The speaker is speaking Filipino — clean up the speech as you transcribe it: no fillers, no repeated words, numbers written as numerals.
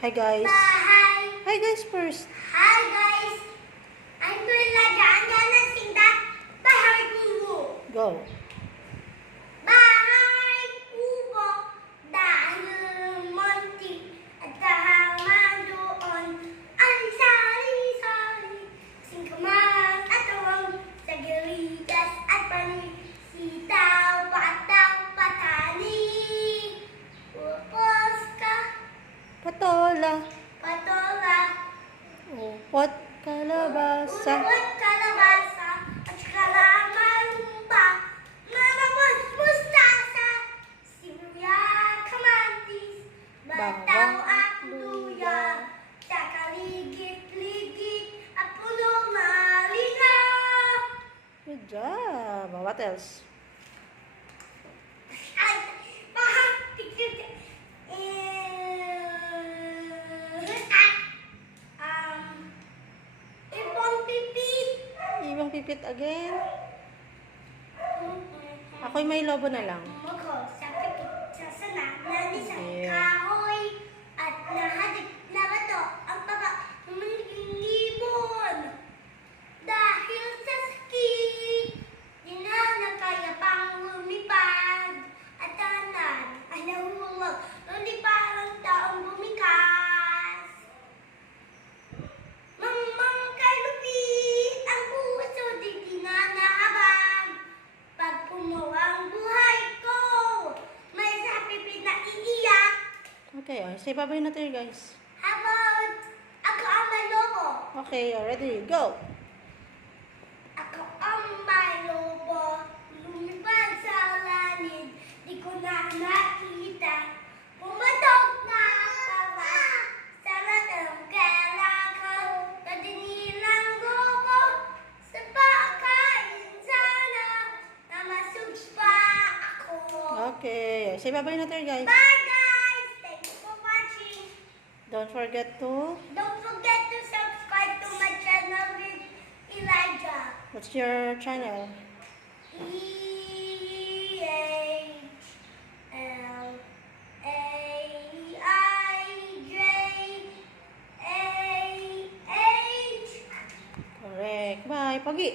Hi guys. Hi. Hi guys first. Hi guys. I'm Kuya John. Gonna sing that Bahay Kubo. Go. Bahay Kubo dahil munti at halaman doon ang sari-sari. Singkamang at tuwang sa gilitas at panisitaw patang patani. Upos ka. Patola. Patola, Upot kalabasa. upot kalabasa, at kalaman pa, mamabos mustasa, sibuyas, kamatis, bataw at luya, sa kaligit-ligit at punong malinga. Good job. What else? At ipong pipit. Ibang pipit again. Ako'y may lobo na lang. Mako sa pipit sa sana na isang Yeah. kahoy at nahadik na bato ang baba ng magiging libon. Dahil sa sakit, di na kaya pang lumipad at tanan ay nahulog. Hindi parang taong bumikas. Mamang kay lupit ang puso di na nahabag. Pag pumuwang buhay ko, may sapipit na iiyak. Okay, say bye-bye na tayo guys. How about ako ang may lobo? Okay, ready, go. Ako ang may lobo, lumipad sa langit, di ko na nakita. Pumatok na tawa, sa matang kala ko, kadinilang gobo, sa pagkain sana, na masugs pa ako. Okay, say bye-bye na tayo guys. Bye guys! Thank you for watching. Don't forget to... Don't forget to subscribe to my channel with Elijah. What's your channel? EHLAIJAH. Correct. Bye, Pogi.